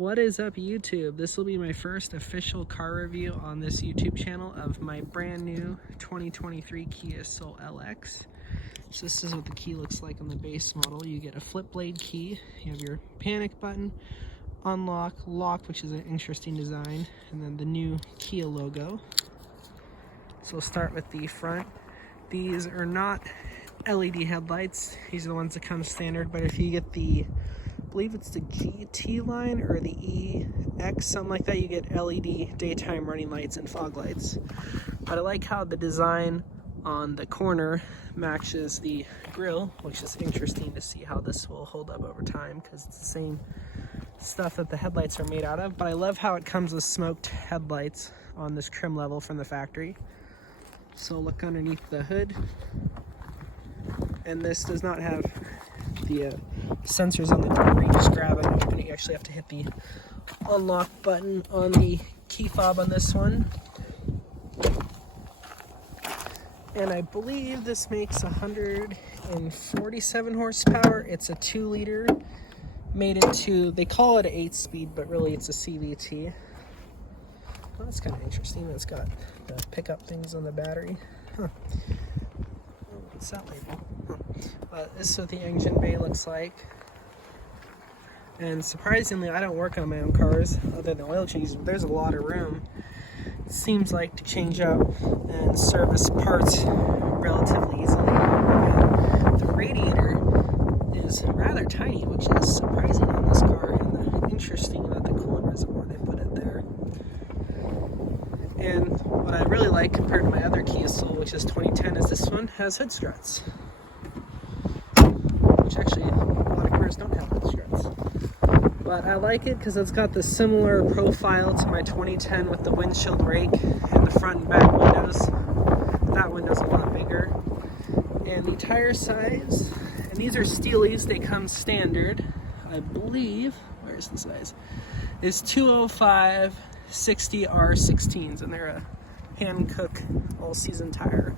What is up, YouTube? This will be my first official car review on this YouTube channel of my brand new 2023 Kia Soul LX. So this is what the key looks like on the base model. You get a flip blade key, you have your panic button, unlock, lock, which is an interesting design, and then the new Kia logo. So we'll start with the front. These are not LED headlights. These are the ones that come standard, but if you get the, I believe it's the GT line or the EX, something like that, you get LED daytime running lights and fog lights. But I like how the design on the corner matches the grille, which is interesting to see how this will hold up over time because it's the same stuff that the headlights are made out of. But I love how it comes with smoked headlights on this trim level from the factory. So look underneath the hood, and this does not have the sensors on the door where you just grab it and open it. You actually have to hit the unlock button on the key fob on this one. And I believe this makes 147 horsepower. It's a 2-liter, made into, they call it an 8-speed, but really it's a CVT. Well, that's kind of interesting. It's got the pickup things on the battery. Huh. What's that label? Huh. But this is what the engine bay looks like. And surprisingly, I don't work on my own cars other than oil changes, but there's a lot of room, it seems like, to change out and service parts relatively easily. And the radiator is rather tiny, which is surprising on this car, and interesting that the coolant reservoir they put it there. And what I really like compared to my other Kia Soul, which is 2010, is this one has hood struts. Which actually, a lot of cars don't have hood struts. But I like it because it's got the similar profile to my 2010 with the windshield rake and the front and back windows. That window's a lot bigger. And the tire size, and these are Steelies, they come standard, I believe, where's the size, is 205 60 R16s, and they're a hand-cook all-season tire,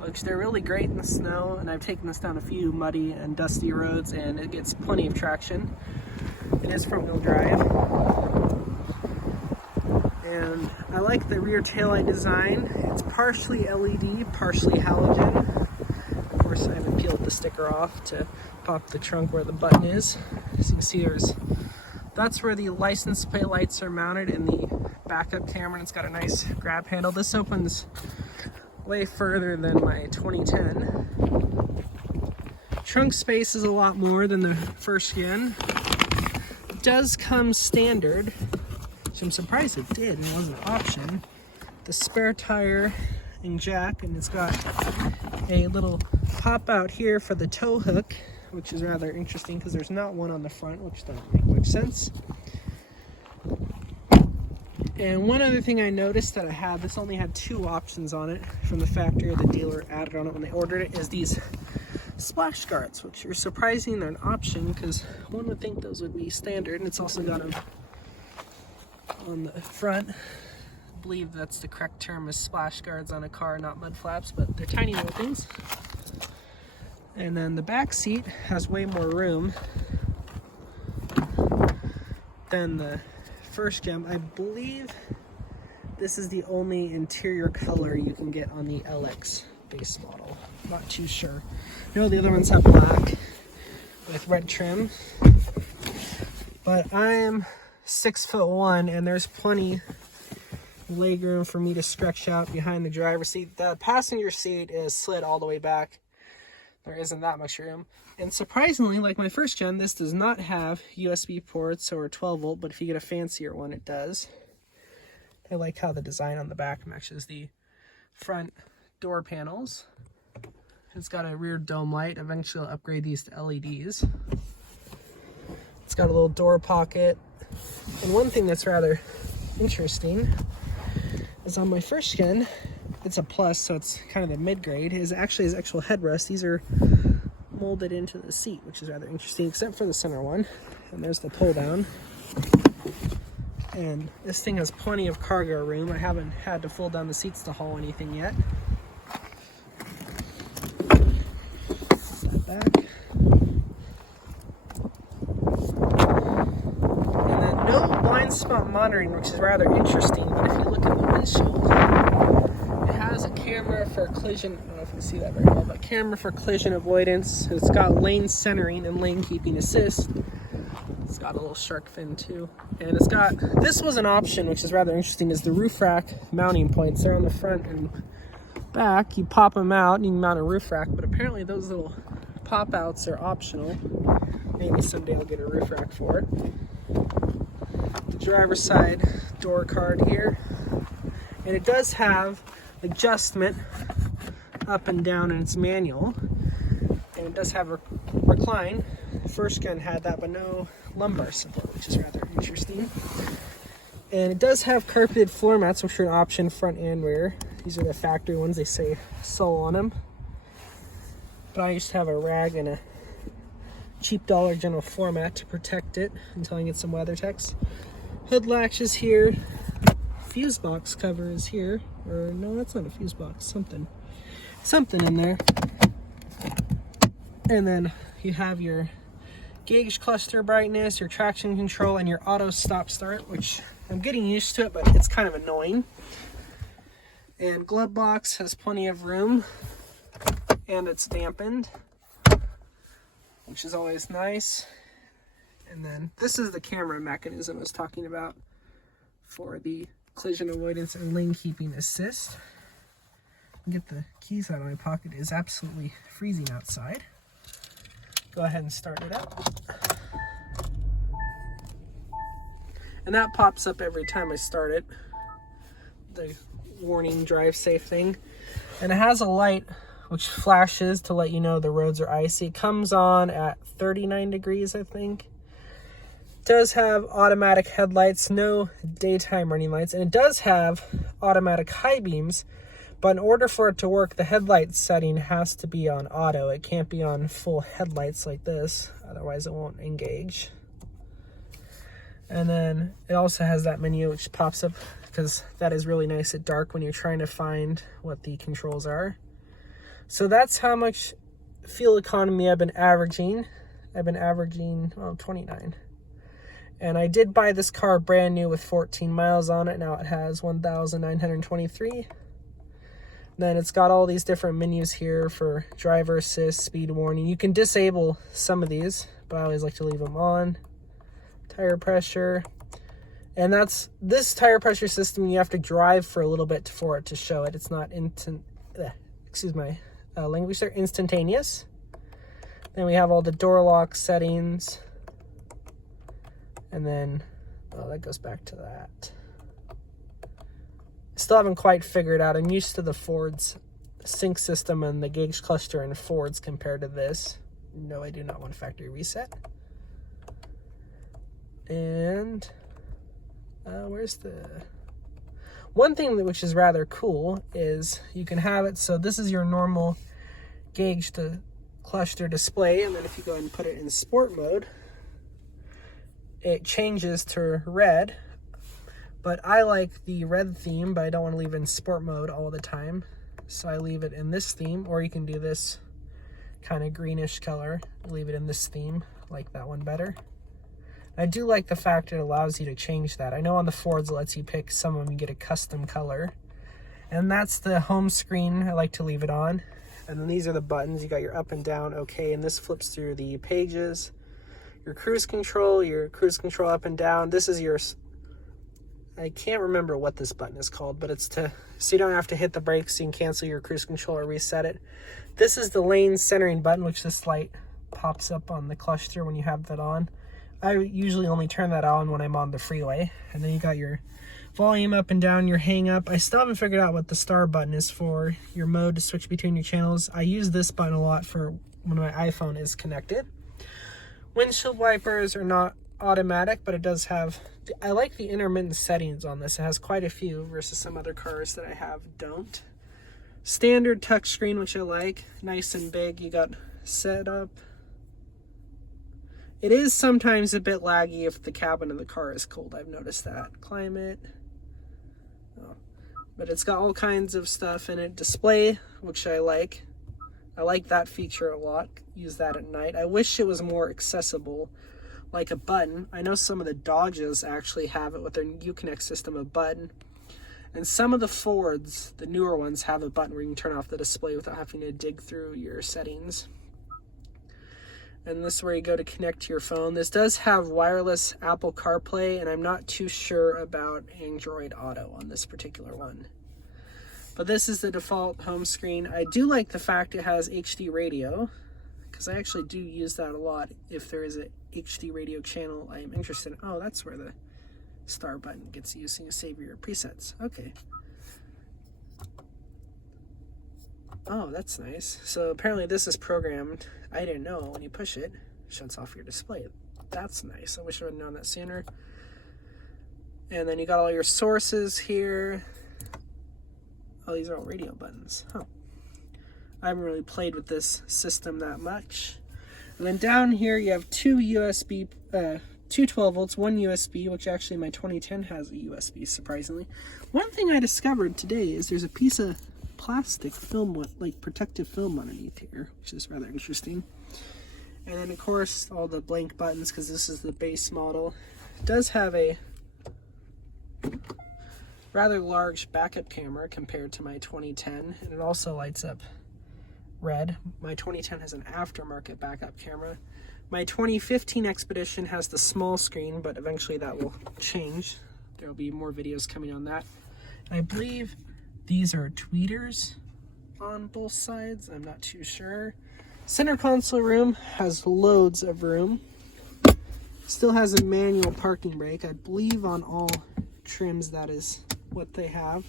which they're really great in the snow, and I've taken this down a few muddy and dusty roads, and it gets plenty of traction. It is front-wheel drive, and I like the rear taillight design. It's partially LED, partially halogen. Of course, I haven't peeled the sticker off to pop the trunk where the button is. As you can see, that's where the license plate lights are mounted, and the backup camera, and it's got a nice grab handle. This opens way further than my 2010. Trunk space is a lot more than the first gen. It does come standard, which I'm surprised it did, and it wasn't an option. The spare tire and jack, and it's got a little pop out here for the tow hook, which is rather interesting because there's not one on the front, which doesn't make much sense. And one other thing I noticed that I had, this only had 2 options on it from the factory, or the dealer added on it when they ordered it, is these splash guards, which are surprising they're an option because one would think those would be standard. And it's also got them on the front. I believe that's the correct term, is splash guards on a car, not mud flaps, but they're tiny little things. And then the back seat has way more room than the first gen. I believe this is the only interior color you can get on the LX base model. Not too sure. No, the other ones have black with red trim. But I am 6'1", and there's plenty leg room for me to stretch out behind the driver's seat. The passenger seat is slid all the way back. There isn't that much room. And surprisingly, like my first gen, this does not have USB ports or 12 volt, but if you get a fancier one, it does. I like how the design on the back matches the front door panels. It's got a rear dome light. Eventually I'll upgrade these to LEDs. It's got a little door pocket. And one thing that's rather interesting is on my first gen, it's a plus, so it's kind of the mid-grade, is actually his actual headrest. These are molded into the seat, which is rather interesting, except for the center one. And there's the pull down. And this thing has plenty of cargo room. I haven't had to fold down the seats to haul anything yet. That back. And then no blind spot monitoring, which is rather interesting, but if you look in the windshield, it has a camera for collision, I don't know if you can see that very well, but camera for collision avoidance. It's got lane centering and lane keeping assist. It's got a little shark fin too. And it's got, this was an option, which is rather interesting, is the roof rack mounting points. They're on the front and back. You pop them out and you can mount a roof rack, but apparently those little pop outs are optional. Maybe someday I'll get a roof rack for it. The driver's side door card here. And it does have adjustment up and down in its manual. And it does have a recline. First gen had that, but no lumbar support, which is rather interesting. And it does have carpeted floor mats, which are an option front and rear. These are the factory ones, they say Soul on them. But I used to have a rag and a cheap Dollar General floor mat to protect it until I get some WeatherTechs. Hood latch is here. Fuse box cover is here. Or no, that's not a fuse box, something in there. And then you have your gauge cluster brightness, your traction control, and your auto stop start, which I'm getting used to it, but it's kind of annoying. And glove box has plenty of room, and it's dampened, which is always nice. And then this is the camera mechanism I was talking about for the collision avoidance and lane keeping assist. Get the keys out of my pocket. It is absolutely freezing outside. Go ahead and start it up. And that pops up every time I start it. The warning drive safe thing. And it has a light which flashes to let you know the roads are icy. It comes on at 39 degrees, I think. It does have automatic headlights, no daytime running lights, and it does have automatic high beams, but in order for it to work, the headlight setting has to be on auto. It can't be on full headlights like this, otherwise it won't engage. And then it also has that menu which pops up, because that is really nice at dark when you're trying to find what the controls are. So that's how much fuel economy I've been averaging. I've been averaging, 29. And I did buy this car brand new with 14 miles on it. Now it has 1,923. Then it's got all these different menus here for driver assist, speed warning. You can disable some of these, but I always like to leave them on. Tire pressure. And that's this tire pressure system, you have to drive for a little bit for it to show it. It's not excuse my language there, instantaneous. Then we have all the door lock settings. And then, that goes back to that. Still haven't quite figured out. I'm used to the Ford's sync system and the gauge cluster in Ford's compared to this. No, I do not want factory reset. And where's the one thing which is rather cool is you can have it so this is your normal gauge to cluster display, and then if you go and put it in sport mode, it changes to red. But I like the red theme, but I don't want to leave it in sport mode all the time, so I leave it in this theme. Or you can do this kind of greenish color, leave it in this theme, like that one better. I do like the fact it allows you to change that. I know on the Fords it lets you pick some of them, you get a custom color. And that's the home screen. I like to leave it on. And then these are the buttons. You got your up and down, okay, and this flips through the pages. Your cruise control up and down. This is your, I can't remember what this button is called, but it's to, so you don't have to hit the brakes, so you can cancel your cruise control or reset it. This is the lane centering button, which this light pops up on the cluster when you have that on. I usually only turn that on when I'm on the freeway. And then you got your volume up and down, your hang up. I still haven't figured out what the star button is for, your mode to switch between your channels. I use this button a lot for when my iPhone is connected. Windshield wipers are not automatic, but it does have, I like the intermittent settings on this. It has quite a few versus some other cars that I have don't. Standard touchscreen, which I like, nice and big. You got setup. It is sometimes a bit laggy if the cabin of the car is cold. I've noticed that. Climate. Oh. But it's got all kinds of stuff in it. Display, which I like. I like that feature a lot. Use that at night. I wish it was more accessible like a button. I know some of the Dodges actually have it with their Uconnect system, a button. And some of the Fords, the newer ones, have a button where you can turn off the display without having to dig through your settings. And this is where you go to connect to your phone. This does have wireless Apple CarPlay, and I'm not too sure about Android Auto on this particular one. But this is the default home screen. I do like the fact it has HD radio, because I actually do use that a lot if there is a HD radio channel I am interested in. Oh, that's where the star button gets used to save your presets. Okay. Oh, that's nice. So apparently this is programmed. I didn't know when you push it, it shuts off your display. That's nice. I wish I would have known that sooner. And then you got all your sources here. Oh, these are all radio buttons. Huh. I haven't really played with this system that much. And then down here you have two 12 volts, one USB, which actually my 2010 has a USB, surprisingly. One thing I discovered today is there's a piece of plastic film, like protective film underneath here, which is rather interesting. And then of course all the blank buttons, because this is the base model. It does have a rather large backup camera compared to my 2010, and it also lights up red. My 2010 has an aftermarket backup camera. My 2015 Expedition has the small screen, but eventually that will change. There will be more videos coming on that. And I believe these are tweeters on both sides. I'm not too sure. Center console room has loads of room. Still has a manual parking brake. I believe on all trims that is what they have.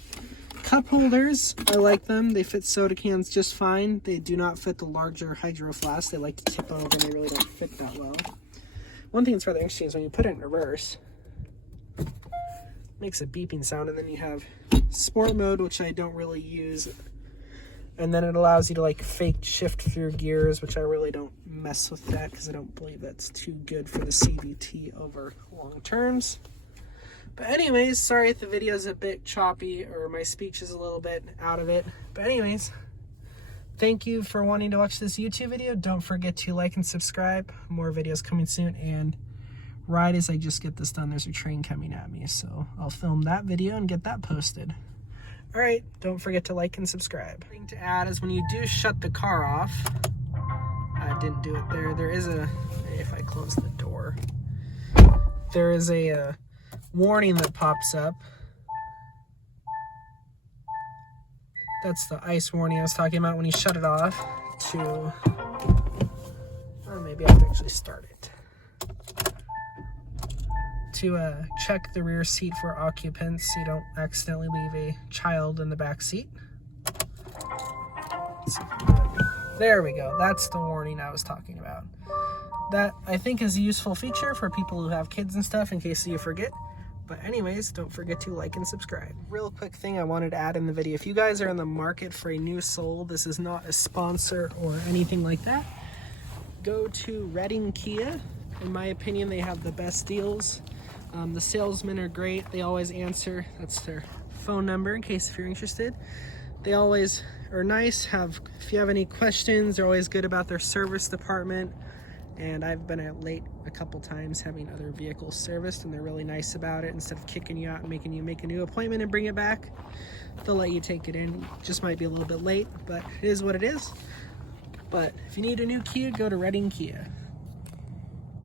Cup holders, I like them. They fit soda cans just fine. They do not fit the larger hydro flasks. They like to tip over and they really don't fit that well. One thing that's rather interesting is when you put it in reverse, it makes a beeping sound, and then you have sport mode, which I don't really use. And then it allows you to like fake shift through gears, which I really don't mess with that because I don't believe that's too good for the CVT over long terms. But anyways, sorry if the video is a bit choppy or my speech is a little bit out of it. But anyways, thank you for wanting to watch this YouTube video. Don't forget to like and subscribe. More videos coming soon. And right as I just get this done, there's a train coming at me. So I'll film that video and get that posted. All right, don't forget to like and subscribe. Thing to add is when you do shut the car off, I didn't do it there. There is a, if I close the door, there is a warning that pops up. That's the ice warning I was talking about when you shut it off to, or maybe I have to actually start it. To check the rear seat for occupants so you don't accidentally leave a child in the back seat. There we go. That's the warning I was talking about. That I think is a useful feature for people who have kids and stuff in case you forget. But anyways, don't forget to like and subscribe. Real quick thing I wanted to add in the video. If you guys are in the market for a new Soul, this is not a sponsor or anything like that. Go to Reading Kia. In my opinion, they have the best deals. The salesmen are great. They always answer. That's their phone number in case if you're interested. They always are nice. If you have any questions, they're always good about their service department. And I've been late a couple times having other vehicles serviced, and they're really nice about it. Instead of kicking you out and making you make a new appointment and bring it back, they'll let you take it in. Just might be a little bit late, but it is what it is. But if you need a new Kia, go to Reading Kia.